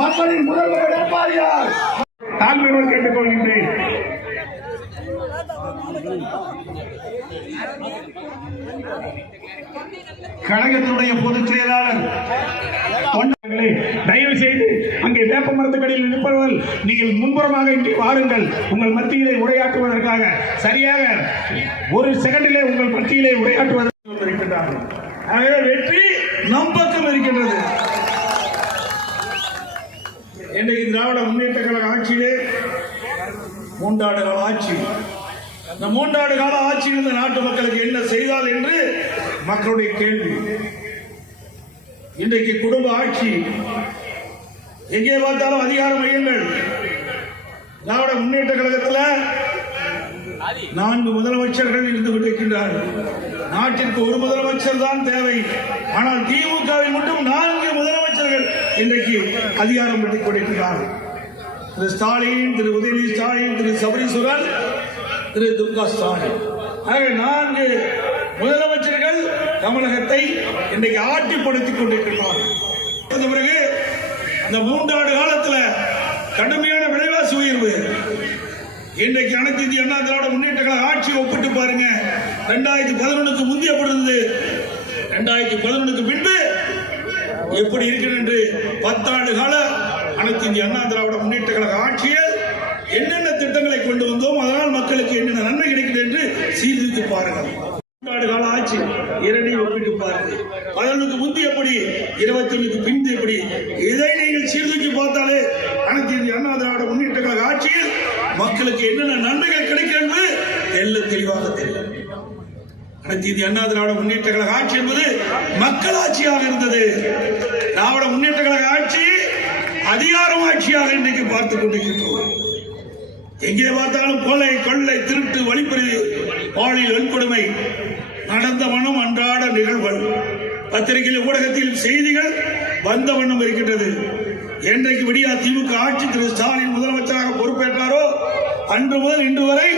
மக்களின் முதல்வர் எடப்பாடியார் தாழ்மையோடு கேட்டுக்கொள்கின்றேன். கழகத்தினுடைய பொதுச் செயலாளர் தயவு செய்து அங்கே வேப்ப மரத்துக்கடியில் நிற்பவர்கள் நீங்கள் முன்புறமாக இங்கே வாருங்கள். உங்கள் மத்தியிலே உரையாற்றுவதற்காக சரியாக ஒரு செகண்டிலே உங்கள் மத்தியிலே உரையாற்றுவதற்கு இருக்கின்றார்கள். ஆகவே வெற்றி நம் பக்கம் இருக்கின்றது. இன்றைக்கு திராவிட முன்னேற்ற கழக ஆட்சியிலே 3 ஆண்டு கால ஆட்சி. இந்த 3 ஆண்டு கால ஆட்சியில் இந்த நாட்டு மக்களுக்கு என்ன செய்தால் என்று மக்களுடைய கேள்வி. இன்றைக்கு குடும்ப ஆட்சி, எங்கே பார்த்தாலும் அதிகார மையங்கள். திராவிட முன்னேற்ற கழகத்தில் 4 முதலமைச்சர்கள் இருந்து கொண்டிருக்கின்றார்கள். நாட்டிற்கு ஒரு முதலமைச்சர் தான் தேவை. ஆனால் திமுகவில் மட்டும் 4 முதலமைச்சர்கள் இன்றைக்கு அதிகாரம் பெற்றுக் கொண்டிருக்கிறார்கள். திரு ஸ்டாலின், திரு உதயநிதி ஸ்டாலின், திரு சபரீஸ்வரன், திரு துர்கா ஸ்டாலின் ஆகிய 4 முதலமைச்சர்கள் தமிழகத்தை இன்றைக்கு ஆட்டிப்படுத்திக் கொண்டிருக்கிறார்கள். பிறகு அந்த 3 ஆண்டு காலத்தில் கடுமையான விலைவாசி உயர்வு. இன்றைக்கு அனைத்து இந்திய அண்ணா திராவிட முன்னேற்ற கழக ஆட்சியை ஒப்பிட்டு பாருங்க. 2011க்கு முந்தைய பொழுது 2011க்கு பின்பு எப்படி இருக்கிறது என்று 10 ஆண்டு கால அனைத்து இந்திய அண்ணா திராவிட முன்னேற்ற கழக ஆட்சியில் என்னென்ன திட்டங்களை கொண்டு வந்தோம், அதனால் மக்களுக்கு என்னென்ன நன்மை கிடைக்கிறது என்று சீர்தூக்கி பாருங்கள். 10 ஆண்டு கால ஆட்சி இரண்டையும் ஒப்பிட்டு பாருங்கள். 11க்கு முந்தி எப்படி, 21க்கு பின்பு எப்படி, இதை நீங்கள் சீர்தூக்கி பார்த்தாலே அனைத்து இந்திய அண்ணா திராவிட முன்னேற்ற கழக ஆட்சியில் மக்களுக்கு என்னென்ன நன்மைகள் கிடைக்கிறது எல்லாம் தெளிவாக தெரியும். அனைத்து இந்திய அண்ணா திராவிட முன்னேற்ற கழக ஆட்சி என்பது மக்கள் ஆட்சியாக இருந்தது. திராவிட முன்னேற்ற கழக ஆட்சி அதிகாரம் ஆட்சியாக இன்றைக்கு பார்த்துக் கொண்டிருக்கிறோம். எங்கே பார்த்தாலும் கொலை, கொள்ளை, திருட்டு, வழிப்பறி, பாலியல் வன்கொடுமை நடந்த வண்ணம் அன்றாட நிகழ்வுகள். பத்திரிகையில், ஊடகத்தில் செய்திகள் வந்த வண்ணம் இருக்கின்றது. என்றைக்கு விடியா திமுக ஆட்சி திரு ஸ்டாலின் முதலமைச்சராக பொறுப்பேற்றாரோ அன்று முதல் இன்று வரை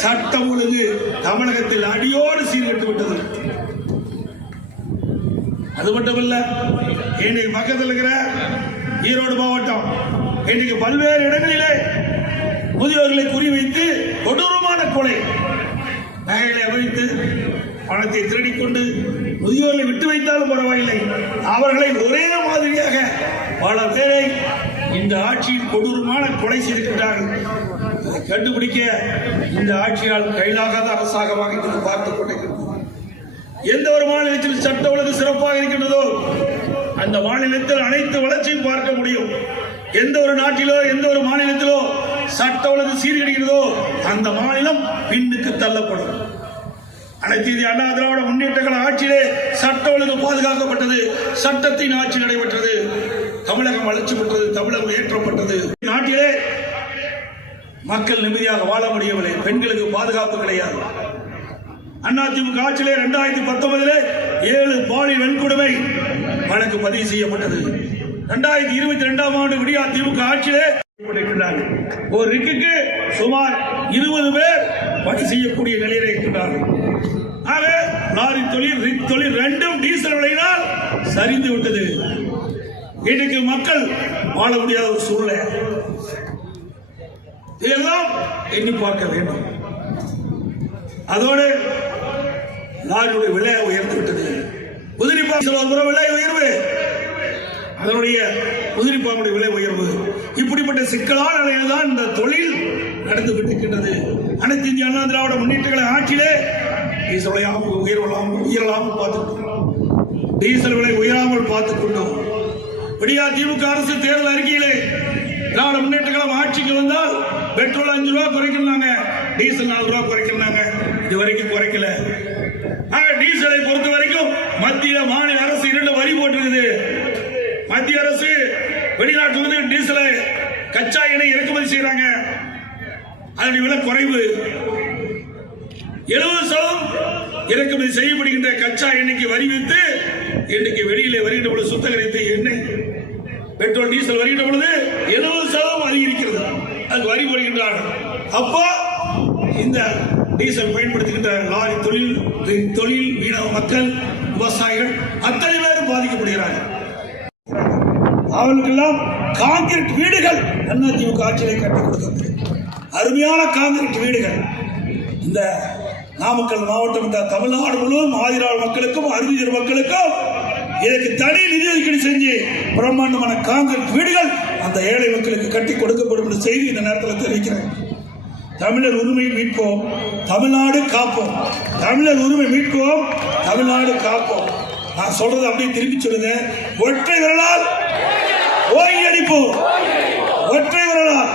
சட்டம் ஒழுங்கு தமிழகத்தில் அடியோடு சீர்கட்டு விட்டது. அது மட்டுமல்ல, இன்றைக்கு பக்கத்தில் இருக்கிற ஈரோடு மாவட்டம் இன்றைக்கு பல்வேறு இடங்களிலே முதியோர்களை குறிவைத்து கொடூரமான கொலை, நகைகளை அவிழ்த்து பணத்தை திருடிக்கொண்டு முதியோர்களை விட்டு வைத்தாலும் பரவாயில்லை, அவர்களை ஒரே மாதிரியாக பல பேரை இந்த ஆட்சியில் கொடூரமான கொலை செய்திருக்கிறார்கள். கண்டுபிடிக்க இந்த ஆட்சியால் கைலாகாத அரசாங்கமாக இன்று பார்த்துக் கொண்டிருக்கிறது. எந்த ஒரு மாநிலத்தில் சட்ட ஒழுங்கு சிறப்பாக இருக்கின்றதோ அந்த மாநிலத்தில் அனைத்து வளர்ச்சியும் பார்க்க முடியும். எந்த ஒரு நாட்டிலோ எந்த ஒரு மாநிலத்திலோ சட்ட ஒழுங்கு சீர்கெடுகிறதோ அந்த மாநிலம் பின்னுக்கு தள்ளப்படும். அனைத்து இந்திய அண்ணா திராவிட முன்னேற்ற கழக ஆட்சியிலே சட்ட ஒழுங்கு பாதுகாக்கப்பட்டது, சட்டத்தின் ஆட்சி நடைபெற்றது, தமிழகம் வளர்ச்சி பெற்றது, தமிழகம் ஏற்றப்பட்டது. நாட்டிலே மக்கள் நிம்மதியாக வாழ முடியவில்லை. பெண்களுக்கு பாதுகாப்பு கிடையாது. அதிமுக ஆட்சியிலே 2019 7 பாலியல் வன்கொடுமை வழக்கு பதிவு செய்யப்பட்டது. 2022ஆம் ஆண்டு விடியா திமுக ஆட்சியிலே ஒரு ரிக்குக்கு சுமார் 20 பேர் பணி செய்யக்கூடிய நிலையில் இருக்கின்றார்கள். ஆக லாரி தொழில், ரிக் தொழில் ரெண்டும் டீசல் விலையினால் சரிந்து விட்டது. இன்றைக்கு மக்கள் வாழ முடியாத ஒரு சூழ்நிலை. இதெல்லாம் எண்ணி பார்க்க வேண்டும். அதோடு லாரியுடைய விலை உயர்ந்து விட்டது. உதிரிப்பாக விலை உயர்வு, அதனுடைய உதிரிப்பாக விலை உயர்வு, இப்படிப்பட்ட சிக்கலான நிலையில் தான் இந்த தொழில் நடந்து கொண்டிருக்கின்றது. அனைத்து இந்திய அண்ணா திராவிட முன்னேற்ற கழக ஆட்சியிலே டீசல் விலை உயரலாமல் பார்த்துக்கொண்டோம். டீசல் விலை உயராமல் பார்த்துக் கொண்டோம். விடியா திமுக அரசு தேர்தல் அறிக்கையிலே திராவிட முன்னேற்ற கழகம் ஆட்சிக்கு வந்தால் பெட்ரோல் 5 ரூபாய் குறைக்கிறாங்க, டீசல் 4 ரூபாய் குறைக்கிறாங்க. இதுவரைக்கும் குறைக்கல. டீசலை பொறுத்த வரைக்கும் மத்திய மாநில அரசு 2 வரி போட்டிருக்குது. மத்திய அரசு வெளிநாட்டிலிருந்து டீசலை, கச்சா எண்ணெய் இறக்குமதி செய்யறாங்க. அதனுடைய விலை குறைவு. 70% இறக்குமதி செய்யப்படுகின்ற கச்சா எண்ணெய்க்கு வரி வித்து இன்றைக்கு வெளியிலே வருகின்ற பொழுது சுத்தகரித்த எண்ணெய், பெட்ரோல், டீசல் வருகின்ற பொழுது 70% அதிகரிக்கிறது. அதுக்கு வரி போடுகின்றார்கள். அப்போ இந்த டீசல் பயன்படுத்துகின்ற லாரி தொழில் மீனவ மக்கள், விவசாயிகள் அத்தனை பேரும் பாதிக்கப்படுகிறார்கள். அவர்களுக்கெல்லாம் கான்கிரீட் வீடுகள் அதிமுக ஆட்சியை கட்டிக் கொடுக்கப்படும். அருமையான கான்கிரீட் வீடுகள் இந்த நாமக்கல் மாவட்டம், இந்த தமிழ்நாடு முழுவதும் ஆதிராள் மக்களுக்கும் அறிவியல் மக்களுக்கும் இதற்கு தனி நிதி ஒதுக்கீடு செஞ்சு பிரம்மாண்டமான கான்கிரீட் வீடுகள் அந்த ஏழை மக்களுக்கு கட்டி கொடுக்கப்படும் என்ற செய்தி இந்த நேரத்தில் தெரிவிக்கிறேன். தமிழர் உரிமை மீட்போம், தமிழ்நாடு காப்போம். தமிழர் உரிமை மீட்போம், தமிழ்நாடு காப்போம். நான் சொல்றது அப்படியே திருப்பி சொல்லுங்க. ஒற்றை விரலால் ஓங்கி அடிப்போம், ஒற்றை விரலால்